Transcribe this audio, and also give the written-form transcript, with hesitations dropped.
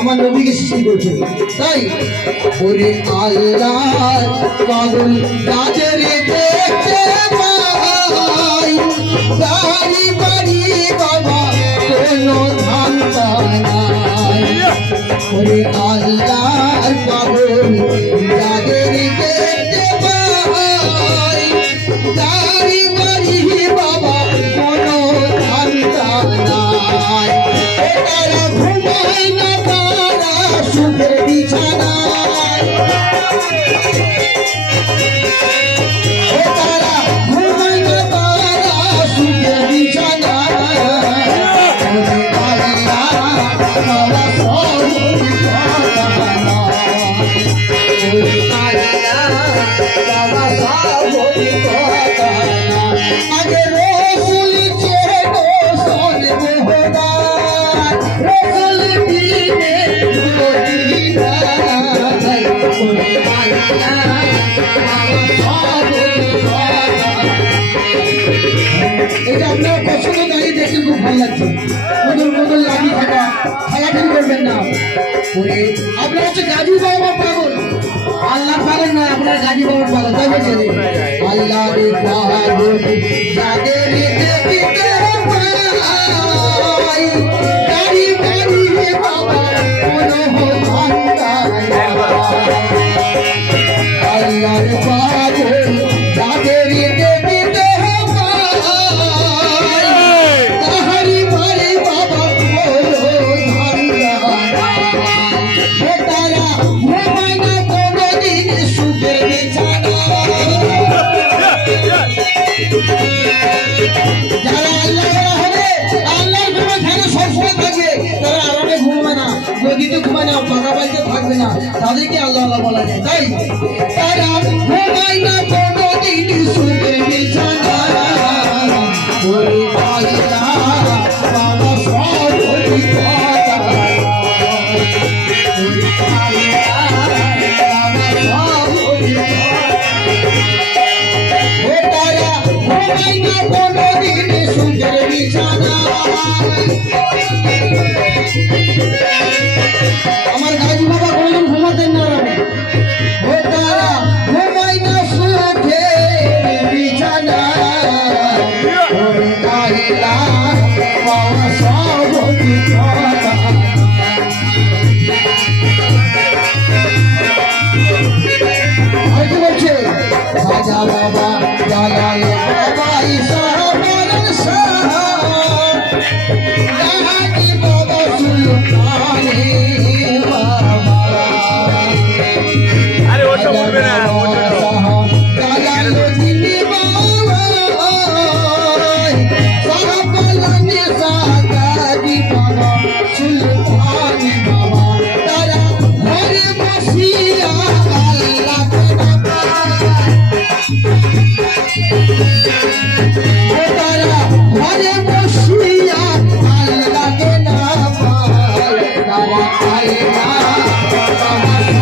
আমার নবীকে সৃষ্টি করেছে তাই ওরে আল্লাহ পাগল কাজের দেখতে পাই বাড়ি বাড়ি বাবা কোনো ধান্তা নাই ওরে আল্লাহ পাগল কাজের দেখতে পাই বাড়ি বাড়ি বাবা কোনো ধান্তা নাই তারা ঘুমায় না সুখের বিছানায় তারা ঘুমায় না তারা সুখের বিছানায় আগে রসুল চেয়ে গোসল বেহুদার রসুল দিনে এটা আপনার পছন্দ দাঁড়িয়ে দেখে খুব ভালো লাগছে বদল বদল লাগিয়ে থাকা খেলাখেলি করবেন না আপনার হচ্ছে গাজী বাবা পাগল আল্লাহ পাগল নয় আপনার গাজী বাবা পাগল তাই বলছে আল্লাহ যাদের দেখিতে পাই গাড়ি বাড়ি বাবা আল্লাহর পাগল যাদের দেখিতে তাহারি বাড়ি বাবা তারা ঘুমায় না কোনদিন সুখের বিছানায় যারা আল্লাহ হবে আল্লাহর কোনো ধ্যানে সবসময় থাকবে তারা আরামে ঘুমাবে না নদীতে ঘুমায় না ফাঁকা বাড়িতে থাকবে না তাদেরকে আল্লাহ আল্লাহ বলা যায় তাই তারা ঘুমায় না কোনদিন সুখের বিছানায় বাবা সব কোনদিন সুখের আমার গাজী বাবা কোনদিন ঘুমাতেন না ও তারা ঘুমাই না সুখের বিছানায় বাবা সব কি বলছে রাজা বাবা জালাল বাবা ঈশা বলেন সাহাবী বাবা সুলতানি বাবা আরে ওটা বলবে না জালাল দিনী বাবা সাহাবালানি সাদাদি বাবা সুলতানি বাবা তারা ঘরে বসিয়া আল্লাহ তারা ঘরে বসিয়া আল্লাহকে না পায় তারা আল্লাহ